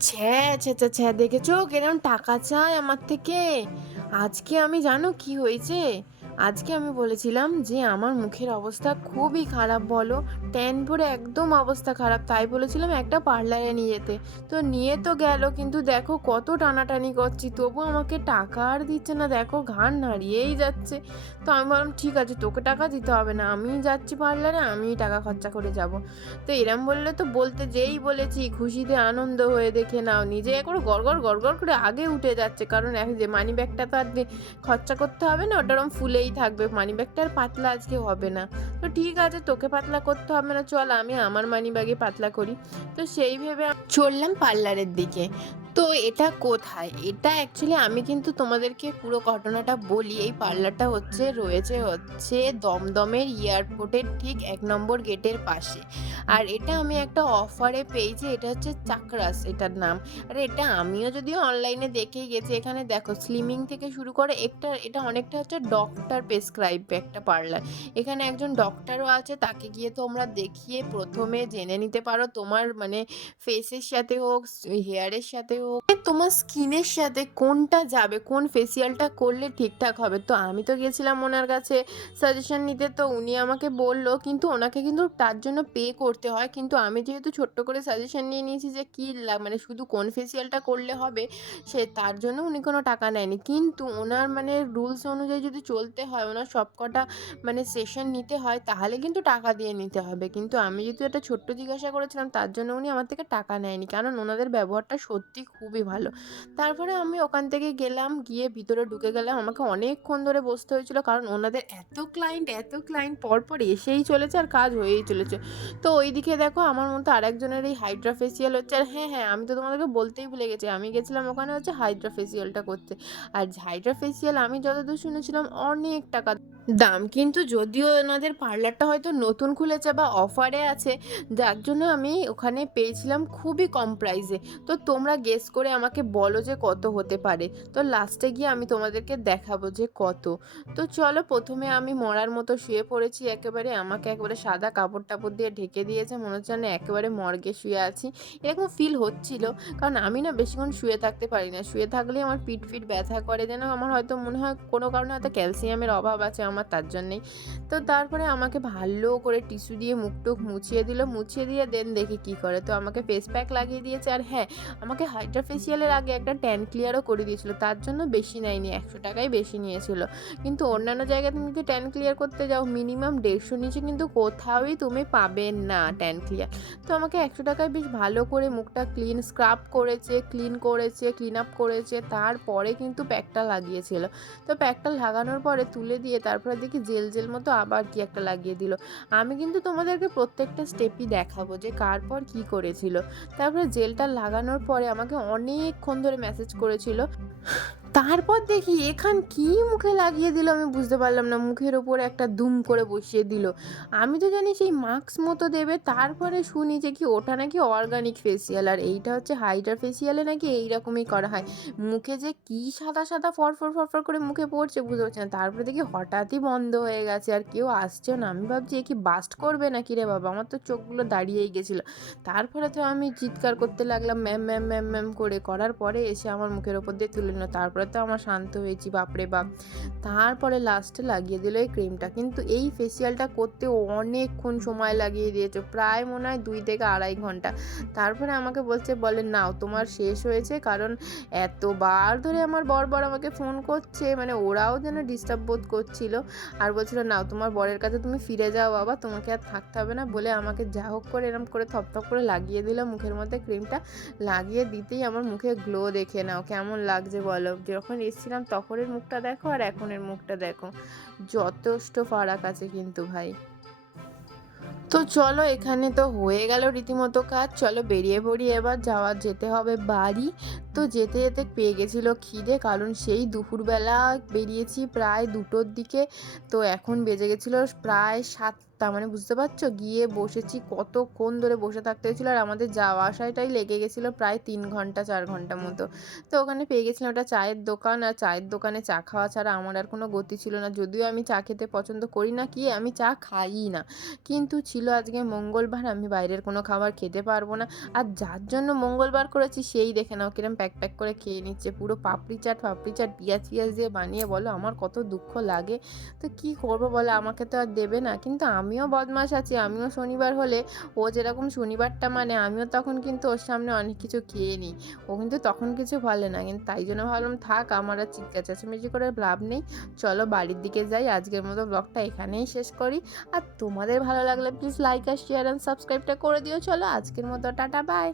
ছ্যা ছ্যা ছ্যা ছ্যা দেখেছ? কেরম টাকা চায় আমার থেকে? আজকে আমি জানো কি হয়েছে? আজকে আমি বলেছিলাম যে আমার মুখের অবস্থা খুবই খারাপ, বলো। ট্যান পরে একদম অবস্থা খারাপ, তাই বলেছিলাম একটা পার্লারে নিয়ে যেতে। তো নিয়ে তো গেল, কিন্তু দেখো কত টানাটানি করছি, তবু আমাকে টাকা আর দিচ্ছে না, দেখো ঘাড় নাড়িয়েই যাচ্ছে। তো আমি বললাম, ঠিক আছে, তোকে টাকা দিতে হবে না, আমি যাচ্ছি পার্লারে, আমিই টাকা খরচা করে যাব। তো এরম বললে তো বলতে যেই বলেছি, খুশিতে আনন্দ হয়ে দেখে নাও, নিজে করে গড়গড় গড়গড় করে আগে উঠে যাচ্ছে। কারণ যে মানি ব্যাগটা তো আর খরচা করতে হবে না, ওটা ওরম ফুলেই থাকবে মানি ব্যাগটা আর পাতলা আজকে হবে না। তো ঠিক আছে, তোকে পাতলা করতে হবে না, চল আমি আমার মানি ব্যাগে পাতলা করি। তো সেই ভেবে চললাম পার্লারের দিকে। তো এটা কোথায়? এটা অ্যাকচুয়ালি আমি কিন্তু তোমাদেরকে পুরো ঘটনাটা বলি, এই পার্লারটা হচ্ছে, রয়েছে হচ্ছে দমদমের এয়ারপোর্টের ঠিক এক নম্বর গেটের পাশে। আর এটা আমি একটা অফারে পেয়েছি, এটা হচ্ছে চাকরাস এটার নাম। আর এটা আমিও যদিও অনলাইনে দেখেই গেছি, এখানে দেখো স্লিমিং থেকে শুরু করে একটা, এটা অনেকটা হচ্ছে ডক্টর প্রেসক্রাইব একটা পার্লার এখানে একজন ডক্টরও আছে, তাকে গিয়ে তোমরা দেখিয়ে প্রথমে জেনে নিতে পারো তোমার মানে ফেসের সাথে হোক হেয়ারের সাথে হোক তোমার স্কিনের সাথে কোনটা যাবে, কোন ফেসিয়ালটা করলে ঠিকঠাক হবে। তো আমি তো গেছিলাম ওনার কাছে সাজেশন নিতে, তো উনি আমাকে বলল, কিন্তু ওনাকে কিন্তু তার জন্য পে করতে হয়। কিন্তু আমি যেহেতু ছোট্ট করে সাজেশন নিয়ে নিয়েছি যে, কী মানে শুধু কোন ফেসিয়ালটা করলে হবে, সে তার জন্য উনি কোনো টাকা নেয়নি। কিন্তু ওনার মানে রুলস অনুযায়ী যদি চলতে হয় ওনার সব কটা মানে সেশন নিতে হয়, তাহলে কিন্তু টাকা দিয়ে নিতে হবে। কিন্তু আমি যেহেতু একটা ছোট্ট জিজ্ঞাসা করেছিলাম, তার জন্য উনি আমার থেকে টাকা নেয়নি। কারণ ওনাদের ব্যবহারটা সত্যি খুবই ভালো। তারপরে আমি ওখান থেকে গেলাম, গিয়ে ভিতরে ঢুকে গেলাম। আমাকে অনেকক্ষণ ধরে বসতে হয়েছিল, কারণ ওনাদের এত ক্লায়েন্ট এত ক্লায়েন্ট পরপর এসেই চলেছে আর কাজ হয়েই চলেছে। তো ওইদিকে দেখো আমার মতো আরেকজনের এই হাইড্রা ফেসিয়াল হচ্ছে। আর হ্যাঁ হ্যাঁ আমি তো তোমাদেরকে বলতেই ভুলে গেছি, আমি গেছিলাম ওখানে হচ্ছে হাইড্রা ফেসিয়ালটা করতে। আর হাইড্রা ফেসিয়াল আমি যতদূর শুনেছিলাম অনেক টাকা দাম। কিন্তু যদিও ওনাদের পার্লারটা হয়তো নতুন খুলেছে বা অফারে আছে, যার জন্য আমি ওখানে পেয়েছিলাম খুবই কম প্রাইসে তো তোমরা গেস করে আমাকে বলো যে কত হতে পারে। তো লাস্টে গিয়ে আমি তোমাদেরকে দেখাবো যে কত। তো চলো প্রথমে আমি মরার মতো শুয়ে পড়েছি, একেবারে আমাকে একেবারে সাদা কাপড় টাপড় দিয়ে ঢেকে দিয়েছে, মনে হচ্ছে না একেবারে মর্গে শুয়ে আছি। এরকম ফিল হচ্ছিল, কারণ আমি না বেশিক্ষণ শুয়ে থাকতে পারি না। শুয়ে থাকলে আমার পিঠ ফিট ব্যথা করে, যেন আমার হয়তো মনে হয় কোনো কারণে হয়তো ক্যালসিয়ামের অভাব আছে, আমার তার জন্যেই তো তারপরে আমাকে ভালো করে টিস্যু দিয়ে মুখ টুক মুছিয়ে দিল। মুছিয়ে দিয়ে দেন দেখি কি করে। তো আমাকে ফেস প্যাক লাগিয়ে দিয়েছে। আর হ্যাঁ আমাকে হাইড্রা ফেসিয়ালের আগে একটা ট্যান ক্লিয়ারও করে দিয়েছিল। তার জন্য বেশি নেয়নি, একশো টাকাই বেশি নিয়েছিল। কিন্তু অন্যান্য জায়গায় তুমি যদি ট্যান ক্লিয়ার করতে যাও? মিনিমাম দেড়শো নিচে কিন্তু কোথাওই তুমি পাবে না ট্যান ক্লিয়ার তো আমাকে একশো টাকায় বেশ ভালো করে মুখটা ক্লিন স্ক্রাব করেছে ক্লিন করেছে ক্লিন আপ করেছে। তারপরে কিন্তু প্যাকটা লাগিয়েছিল। তো প্যাকটা লাগানোর পরে তুলে দিয়ে তারপরে দেখি জেল জেল মতো আবার কি একটা লাগিয়ে দিল। আমি কিন্তু তোমাদেরকে প্রত্যেকটা স্টেপই দেখাবো যে কার পর কী করেছিল। তারপরে জেলটা লাগানোর পরে আমাকে অনেকক্ষণ ধরে মেসেজ করেছিল। তারপর দেখি এখান কি মুখে লাগিয়ে দিল আমি বুঝতে পারলাম না। মুখের ওপর একটা দুম করে বসিয়ে দিল। আমি তো জানি সেই মাস্ক মতো দেবে, তারপরে শুনি যে কি ওটা নাকি অর্গানিক ফেসিয়াল। আর এইটা হচ্ছে হাইড্রা ফেসিয়ালে নাকি এইরকমই করা হয়। মুখে যে কি সাদা সাদা ফরফর ফরফর করে মুখে পড়ছে বুঝতে পারছি না। তারপরে দেখি হঠাৎই বন্ধ হয়ে গেছে আর কেউ আসছে না। আমি ভাবছি, এ কি বাস্ট করবে নাকি রে বাবা? আমার তো চোখগুলো দাঁড়িয়েই গেছিল। তারপরে তো আমি চিৎকার করতে লাগলাম ম্যাম ম্যাম ম্যাম ম্যাম করে। করার পরে এসে আমার মুখের ওপর দিয়ে তুলে নিল। তারপরে তো আমার শান্ত হয়েছি, বাপরে বাপ। তারপরে লাস্টে লাগিয়ে দিল এই ক্রিমটা কিন্তু এই ফেসিয়ালটা করতে অনেকক্ষণ সময় লাগিয়ে দিয়েছে, প্রায় মনে হয় দুই থেকে আড়াই ঘণ্টা। তারপরে আমাকে বলছে, বলে, নাও, তোমার শেষ হয়েছে, কারণ এতবার ধরে আমার বর বর আমাকে ফোন করছে মানে ওরাও যেন ডিস্টার্ব বোধ করছিল। আর বলছিল, নাও, তোমার বরের কাছে তুমি ফিরে যাও বাবা, তোমাকে আর থাকতে হবে না। বলে আমাকে যা হোক করে এরম করে থপথপ করে লাগিয়ে দিল মুখের মধ্যে ক্রিমটা লাগিয়ে দিতেই আমার মুখে গ্লো দেখে নাও, কেমন লাগছে বলো? যখন এসেছিলাম তখনের মুখটা দেখো আর এখনের মুখটা দেখো। যথেষ্ট ফারাক আছে কিন্তু ভাই। তো চলো এখানে তো হয়ে গেল রীতিমতো কাজ। চলো বেরিয়ে পড়ি এবার যাওয়া যেতে হবে বাড়ি। তো যেতে যেতে পেয়ে গেছিল খিদে, কারণ সেই দুপুরবেলা বেরিয়েছি প্রায় দুটোর দিকে। তো এখন বেজে গেছিল প্রায় সাত মানে বুঝতে পারছ? গিয়ে বসেছি কতক্ষণ ধরে বসে থাকতে হয়েছিল, আর আমাদের যাওয়া আসাটাই লেগে গেছিল প্রায় তিন ঘণ্টা, চার ঘণ্টা মতো। তো ওখানে পেয়ে গেছিলাম ওটা চায়ের দোকান, আর চায়ের দোকানে চা খাওয়া ছাড়া আমার আর কোনো গতি ছিল না। যদিও আমি চা খেতে পছন্দ করি না, কি আমি চা খাইই না। কিন্তু ছিল আজকে মঙ্গলবার, আমি বাইরের কোনো খাবার খেতে পারব না। আর যার জন্য মঙ্গলবার করেছি, সেই দেখে নাও কিরম প্যাক প্যাক প্যাক করে খেয়ে নিচ্ছে, পুরো পাপড়ি চাট পাপড়ি চাট, পিঁয়াজ পিঁয়াজ দিয়ে বানিয়ে বলো, আমার কত দুঃখ লাগে। তো কি করব বলো, আমাকে তো আর দেবে না। কিন্তু আমিও বদমাশ আছি, আমিও শনিবার হলে ও যেরকম শনিবারটা মানে আমিও তখন কিন্তু ওর সামনে অনেক কিছু খেয়ে নিই। ও কিন্তু তখন কিছু বলে না, কিন্তু তাই জন্য ভাবলাম, থাক, আমার আর চিৎকার চেঁচামেচি করে লাভ নেই। চলো বাড়ির দিকে যাই, আজকের মতো ব্লগটা এখানেই শেষ করি। আর তোমাদের ভালো লাগলে প্লিজ লাইক আর শেয়ার অ্যান্ড সাবস্ক্রাইবটা করে দিও। চলো আজকের মতো, টাটা বাই